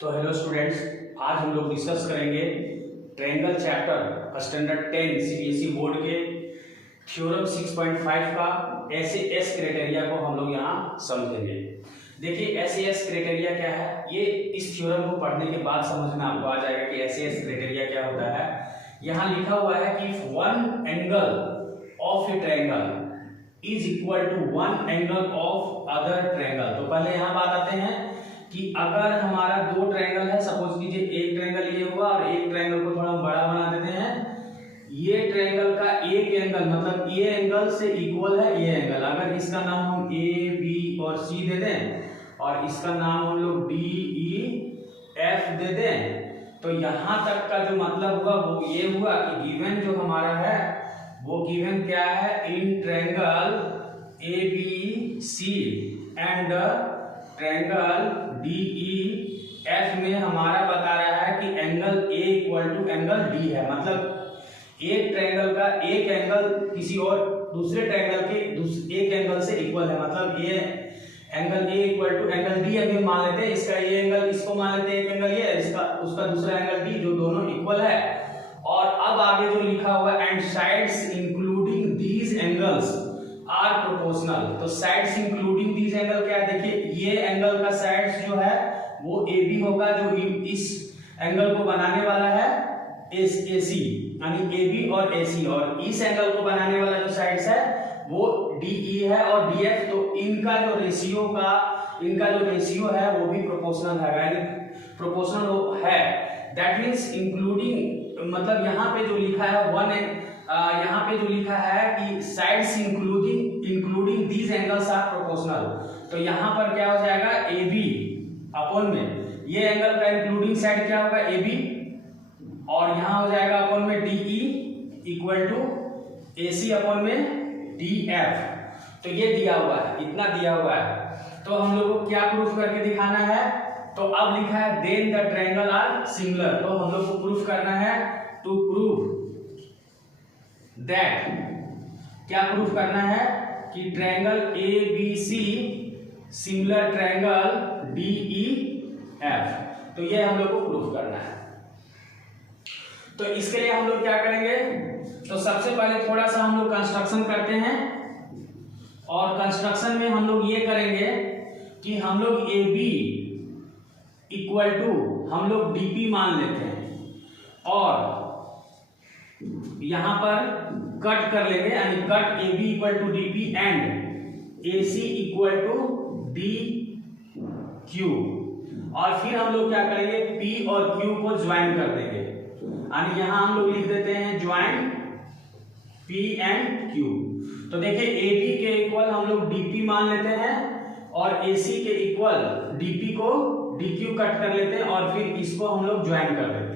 तो hello students, आज हम लोग डिस्कस करेंगे triangle chapter standard 10 CBSE board के थ्योरम 6.5 का एसएएस क्राइटेरिया को हम लोग यहाँ समझेंगे। देखिए एसएएस क्राइटेरिया क्या है, ये इस थ्योरम को पढ़ने के बाद समझ में आपको आ जाएगा कि एसएएस क्राइटेरिया क्या होता है। यहाँ लिखा हुआ है कि one angle of a triangle is equal to one angle of other triangle. तो पहले यहाँ बात आते हैं कि अगर हमारा दो ट्रायंगल है, सपोज कीजिए एक ट्रायंगल ये हुआ और एक ट्रायंगल को थोड़ा बड़ा बना देते हैं। ये ट्रायंगल का एक एंगल मतलब ये एंगल से इक्वल है ये एंगल। अगर इसका नाम हम ए बी और सी दे दें और इसका नाम हम लोग डी ई एफ दे दें, तो यहाँ तक का जो मतलब हुआ वो ये हुआ कि गिवन जो हमारा है वो गिवन क्या है, in triangle A B C and triangle D E F में हमारा बता रहा है कि angle A equal to angle D है। मतलब एक ट्रायंगल का एक एंगल किसी और दूसरे ट्रायंगल के एक एंगल से इक्वल है। मतलब ये angle A equal to angle D अभी मान लेते हैं, इसका ये एंगल इसको मान लेते हैं एक एंगल ये, इसका उसका दूसरा एंगल डी, जो दोनों इक्वल है। और अब आगे जो लिखा हुआ है and sides including these angles are proportional. तो साइड्स इंक्लूडिंग दीज एंगल क्या है, देखिए ये एंगल का साइड्स जो है वो ए बी होगा, जो इस एंगल को बनाने वाला है ए सी, यानी ए बी और ए सी, और इस एंगल को बनाने वाला जो साइड्स है वो डी ई है और डी एफ। तो इनका जो रेशियो है वो भी प्रोपोर्शनल है, यानी प्रोपोर्शनल है। दैट मींस इंक्लूडिंग, मतलब यहाँ पे जो लिखा है यहाँ पे जो लिखा है कि sides including these angles are proportional. तो यहाँ पर क्या हो जाएगा, ए बी अपॉन में ये एंगल का इंक्लूडिंग साइड क्या होगा ए बी, और यहाँ हो जाएगा अपॉन में D E equal to A C upon में डी एफ। तो ये दिया हुआ है, इतना दिया हुआ है। तो हम लोग को क्या प्रूफ करके दिखाना है, तो अब लिखा है then the triangle are similar. तो हम लोग को प्रूफ करना है टू प्रूव दैट, क्या प्रूफ करना है कि triangle A B C similar triangle D E F. तो ये हम लोग को प्रूफ करना है। तो इसके लिए हम लोग क्या करेंगे, तो सबसे पहले थोड़ा सा हम लोग कंस्ट्रक्शन करते हैं, और कंस्ट्रक्शन में हम लोग ये करेंगे कि हम लोग ए बी इक्वल टू हम लोग डी पी मान लेते हैं और यहां पर कट कर लेंगे, यानी cut A B equal to D P and A C equal to D Q. और फिर हम लोग क्या करेंगे, पी और क्यू को ज्वाइन कर देंगे, यानी यहां हम लोग लिख देते हैं ज्वाइन पी एंड क्यू। तो देखिए ए बी के इक्वल हम लोग डी पी मान लेते हैं और ए सी के इक्वल डी पी को डी क्यू कट कर लेते हैं और फिर इसको हम लोग ज्वाइन कर देते हैं।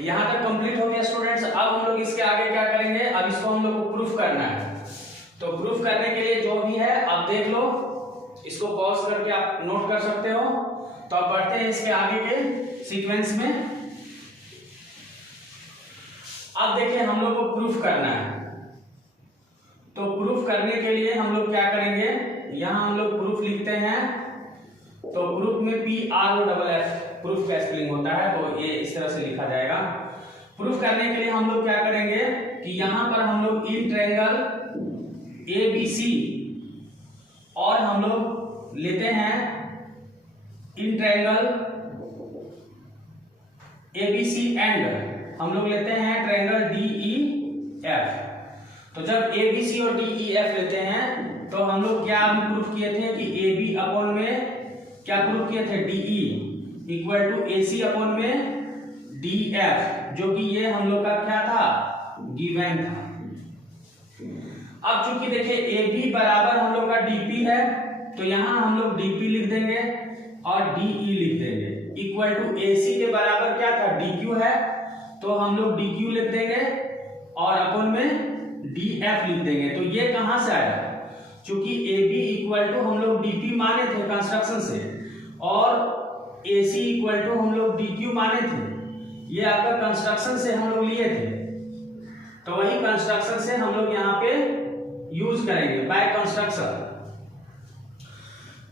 यहां तक कंप्लीट हो गया स्टूडेंट्स। अब हम लोग इसके आगे क्या करेंगे, अब इसको हम लोग को प्रूफ करना है। तो प्रूफ करने के लिए जो भी है आप देख लो, इसको पॉज करके आप नोट कर सकते हो। तो अब बढ़ते हैं इसके आगे के सीक्वेंस में। अब देखिए हम लोग को प्रूफ करना है, तो प्रूफ करने के लिए हम लोग क्या करेंगे, यहां हम लोग प्रूफ लिखते हैं। तो प्रूफ में P R O double F proof का स्पेलिंग होता है, तो ये इस तरह से लिखा जाएगा। प्रूफ करने के लिए हम लोग क्या करेंगे कि यहां पर हम लोग इन ट्रायंगल ए बी सी और हम लोग लेते हैं in triangle A B C and हम लोग लेते हैं ट्रायंगल डी ई एफ। तो जब ए बी सी और डी ई एफ लेते हैं तो हम लोग क्या प्रूफ किए थे कि ए बी अपॉन में क्या प्रूफ किए थे, D E equal to A C upon में डी एफ, जो कि ये हम लोग का क्या था, गिवन था। अब चूंकि देखिए ए बी बराबर हम लोग का डी पी है, तो यहां हम लोग डी पी लिख देंगे और डी ई लिख देंगे। इक्वल टू ए सी के बराबर क्या था, डी क्यू है, तो हम लोग डी क्यू लिख देंगे और अपॉन में डी एफ लिख देंगे। तो ये कहां से आया, चूंकि ए बी इक्वल टू हम लोग डी पी माने थे कंस्ट्रक्शन से और ए सी इक्वल टू हम लोग डी क्यू माने थे, ये आपका कंस्ट्रक्शन से हम लोग लिए थे। तो वही कंस्ट्रक्शन से हम लोग यहाँ पे यूज करेंगे बाय कंस्ट्रक्शन।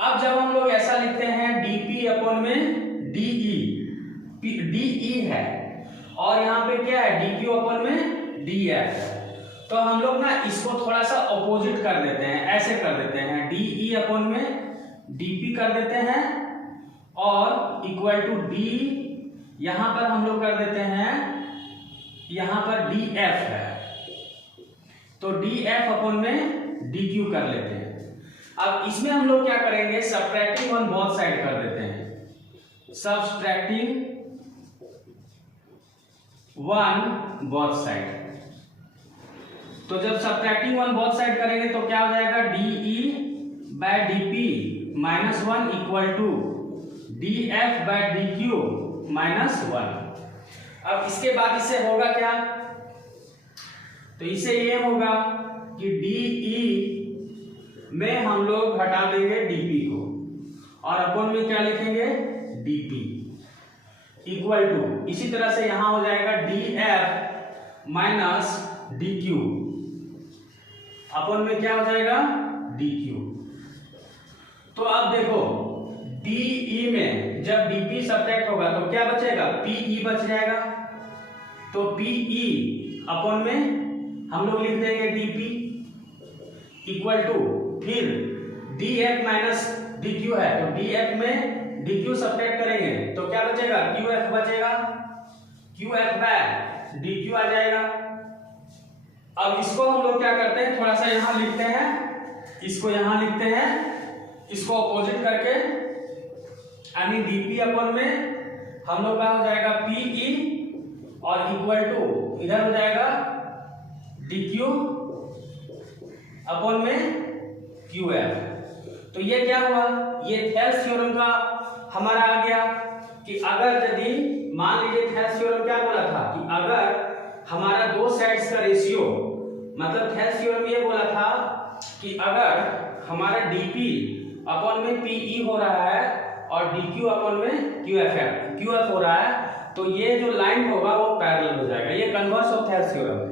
अब जब हम लोग ऐसा लिखते हैं dp पी अपॉन में डीई, डीई है और यहाँ पे क्या है डी क्यू अपॉन में डी एफ है। तो हम लोग ना इसको थोड़ा सा अपोजिट कर देते हैं, ऐसे कर देते हैं डीई अपॉन में डीपी कर देते हैं और इक्वल टू डी, यहां पर हम लोग कर देते हैं, यहां पर डी एफ है तो डी एफ अपॉन में डी क्यू कर लेते हैं। अब इसमें हम लोग क्या करेंगे, सबट्रैक्टिंग ऑन बोथ साइड कर देते हैं, सबट्रैक्टिंग वन बोथ साइड। तो जब सबट्रैक्टिंग वन बोथ साइड करेंगे तो क्या हो जाएगा, DE by DP minus one equal to D F by D Q minus one. अब इसके बाद इससे होगा क्या, तो इससे ये होगा कि डीई में हम लोग घटा देंगे डीपी को और अपन में क्या लिखेंगे डीपी इक्वल टू, इसी तरह से यहां हो जाएगा d f minus d q, अपन में क्या हो जाएगा डी क्यू। तो अब देखो डीई में जब डीपी सब्ट्रैक्ट होगा तो क्या बचेगा, पीई बच जाएगा। तो पीई अपन में हम लोग लिख देंगे डीपी इक्वल टू, फिर d f minus d q है तो डी एफ में डी क्यू सब्ट्रैक्ट करेंगे तो क्या बचेगा, क्यू एफ बचेगा, q f by D q आ जाएगा। अब इसको हम लोग क्या करते हैं, थोड़ा सा यहां लिखते हैं, इसको यहां लिखते हैं, इसको अपोजिट करके यानी डीपी अपन में हम लोग का हो जाएगा पीई और इक्वल टू इधर हो जाएगा डीक्यू अपन में क्यूएफ। तो ये क्या हुआ, ये थेल्स थ्योरम का हमारा आ गया कि अगर यदि मान लीजिए थेल्स थ्योरम क्या बोला था कि अगर हमारा दो साइड्स का रेशियो, मतलब थेल्स थ्योरम ये बोला था कि अगर हमारा डीपी अपन में पीई हो रहा है और डीक्यू अपन में क्यूएफ हो रहा है तो ये जो लाइन होगा वो पैरेलल हो जाएगा। ये कन्वर्स ऑफ थेल्स थ्योरम है।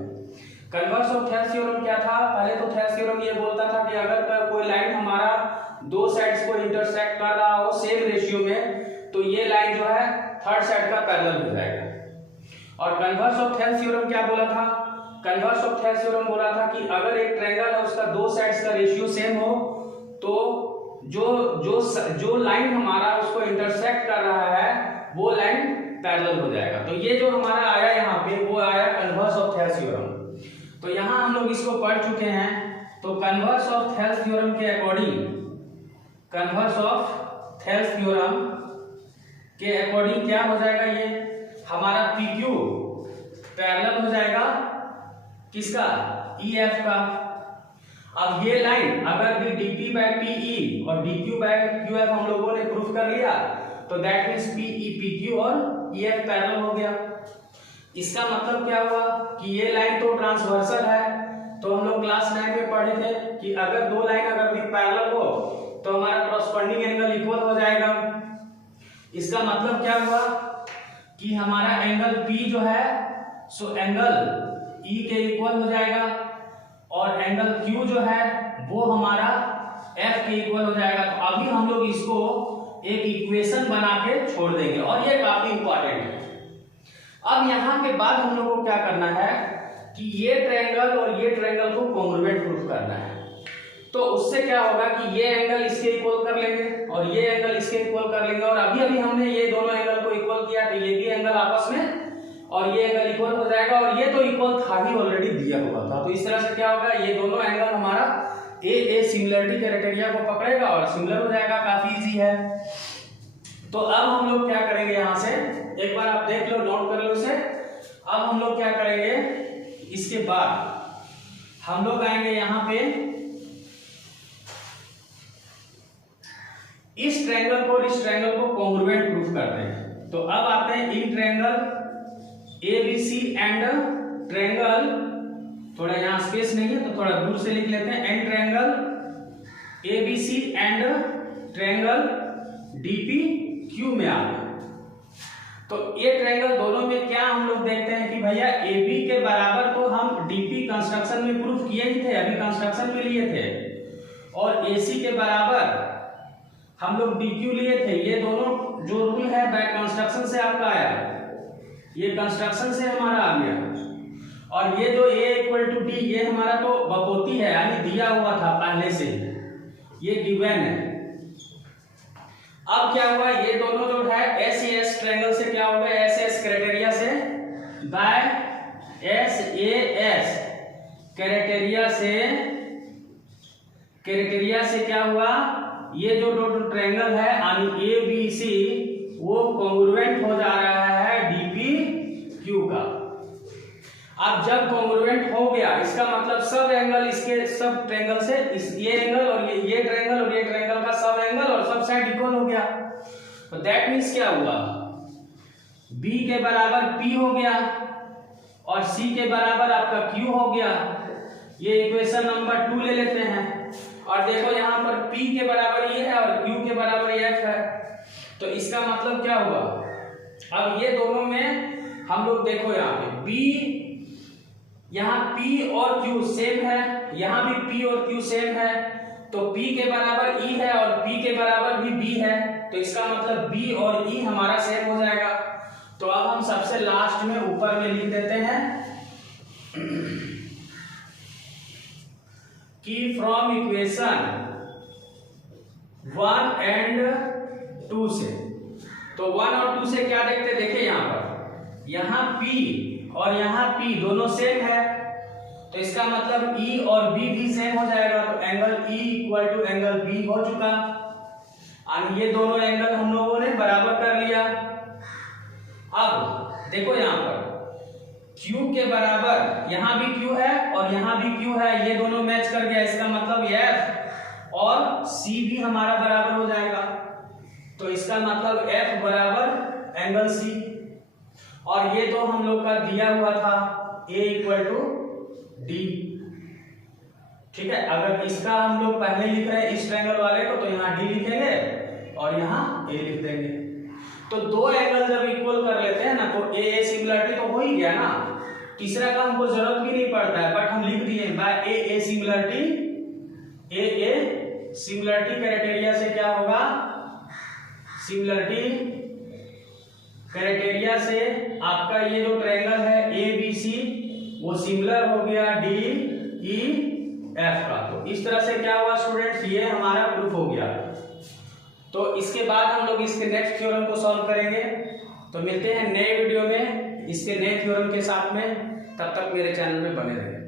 कन्वर्स ऑफ थेल्स थ्योरम क्या था, पहले तो थेल्स थ्योरम ये बोलता था कि अगर कोई लाइन हमारा दो साइड्स को इंटरसेक्ट कर रहा हो सेम रेशियो में तो ये लाइन जो है थर्ड साइड का पैरेलल हो जाएगा। और कन्वर्स ऑफ थेल्स थ्योरम क्या बोला था, कन्वर्स ऑफ थेल्स थ्योरम बोला था कि अगर एक ट्रायंगल है उसका दो साइड्स का रेशियो सेम हो तो जो लाइन हमारा उसको इंटरसेक्ट कर रहा है वो लाइन पैरेलल हो जाएगा। तो ये जो हमारा आया यहाँ पे वो आया कन्वर्स ऑफ थेल्स थ्योरम। तो यहाँ हम लोग इसको पढ़ चुके हैं। तो कन्वर्स ऑफ थेल्स थ्योरम के according, converse of Thales theorem के अकॉर्डिंग क्या हो जाएगा, ये हमारा PQ पैरेलल हो जाएगा किसका, EF का। अब ये लाइन अगर DP बाय PE और DQ बाय QF हम लोगों ने प्रूफ कर लिया तो दैट मींस PE PQ और EF पैरेलल हो गया। इसका मतलब क्या हुआ कि ये लाइन तो ट्रांसवर्सल है, तो हम लोग क्लास 9 में पढ़े थे कि अगर दो लाइन अगर भी पैरेलल हो तो हमारा कॉरस्पॉन्डिंग एंगल इक्वल हो जाएगा। इसका मतलब क्या हुआ कि हमारा एंगल P जो है सो एंगल E के इक्वल हो जाएगा और एंगल Q जो है वो हमारा F के इक्वल हो जाएगा। तो अभी हम लोग इसको एक इक्वेशन बना के छोड़ देंगे और ये काफी इंपॉर्टेंट है। अब यहां के बाद हम लोग को क्या करना है कि ये ट्रायंगल और ये ट्रायंगल को कॉन्ग्रुएंट प्रूफ करना है। तो उससे क्या होगा कि ये एंगल इसके इक्वल कर लेंगे और ये एंगल इसके इक्वल कर लेंगे और अभी अभी हमने ये दोनों एंगल को इक्वल किया तो ये भी एंगल आपस में और ये एंगल इक्वल हो जाएगा और ये तो इक्वल था ही, ऑलरेडी दिया हुआ था। तो इस तरह से क्या होगा, ये दोनों एंगल हमारा ए सिमिलरिटी क्राइटेरिया को पकड़ेगा और सिमिलर हो जाएगा, काफी इजी है। तो अब हम लोग क्या करेंगे, यहां से एक बार आप देख लो, नोट कर लो इसे। अब हम लोग क्या करेंगे, इसके बाद हम लोग आएंगे यहां पे इस ट्रायंगल को और इस ट्रायंगल को कॉन्ग्रुएंट प्रूफ करते हैं। तो अब आते हैं in triangle ABC and triangle, थोड़ा यहां स्पेस नहीं है तो थोड़ा दूर से लिख लेते हैं, and triangle ABC and triangle DPQ में आ गया। तो ये ट्रायंगल दोनों में क्या हम लोग देखते हैं कि भैया AB के बराबर तो हम DP कंस्ट्रक्शन में प्रूफ किए ही थे, अभी कंस्ट्रक्शन में लिए थे, और AC के बराबर हम लोग DQ लिए थे। ये दोनों जो रूल है बैक कंस्ट्रक्शन से आपका आया, ये कंस्ट्रक्शन से हमारा आ गया। और ये जो A इक्वल टू D ये हमारा तो बपोती है, यानी दिया हुआ था पहले से, ये गिवन है। अब क्या हुआ, ये दोनों जो है SAS ट्रायंगल से क्या हो गया, SAS क्राइटेरिया से बाय SAS क्राइटेरिया से क्या हुआ, ये जो ट्रायंगल है यानी ABC वो कॉन्ग्रुएंट हो जा रहा है DPQ का। अब जब कॉन्ग्रुएंट हो गया, इसका मतलब सब एंगल इसके सब ट्रायंगल से ये एंगल और ये ट्रायंगल और ये ट्रायंगल का सब एंगल और सब साइड इक्वल हो गया। तो दैट मींस क्या हुआ, B के बराबर P हो गया और C के बराबर आपका Q हो गया। ये इक्वेशन नंबर 2 ले लेते हैं और देखो यहाँ पर P के बराबर ये है और Q के बराबर F है। तो इसका मतलब क्या हुआ, अब ये दोनों में हम लोग देखो यहाँ पे B, यहाँ P और Q सेम है, यहाँ भी P और Q सेम है, तो P के बराबर E है और P के बराबर भी B है। तो इसका मतलब B और E हमारा सेम हो जाएगा। तो अब हम सबसे लास्ट में ऊपर में लिख देते हैं कि फ्रॉम इक्वेशन 1 एंड 2 से, तो 1 और 2 से क्या देखते, देखिए यहाँ P और यहाँ P दोनों सेम है, तो इसका मतलब E और B भी सेम हो जाएगा। तो angle E equal to angle B हो चुका और ये दोनों एंगल हम लोगों ने बराबर कर लिया। अब देखो यहाँ पर Q के बराबर यहाँ भी Q है और यहाँ भी Q है, ये दोनों मैच कर गया, इसका मतलब F और C भी हमारा बराबर हो जाएगा। तो इसका मतलब F बराबर एंगल C, और ये तो हम लोग का दिया हुआ था A इक्वल टू D। ठीक है, अगर इसका हम लोग पहले लिख रहे हैं इस ट्रायंगल वाले को, तो यहाँ D लिखेंगे और यहाँ A लिख देंगे। तो दो एंगल जब इक्वल कर लेते हैं ना, तो AA सिमिलरिटी तो हो ही गया ना, तीसरा का हमको जरूरत भी नहीं पड़ता है, बट हम लिख दिए बाय AA सिमिलरिटी क्राइटेरिया से क्या होगा, सिमिलरिटी क्राइटेरिया से आपका ये जो ट्रायंगल है ABC वो सिमिलर हो गया DEF का। तो इस तरह से क्या हुआ स्टूडेंट्स, ये हमारा प्रूफ हो गया। तो इसके बाद हम लोग इसके नेक्स्ट थ्योरम को सॉल्व करेंगे। तो मिलते हैं नए वीडियो में इसके नए थ्योरम के साथ में, तब तक मेरे चैनल में बने रहें।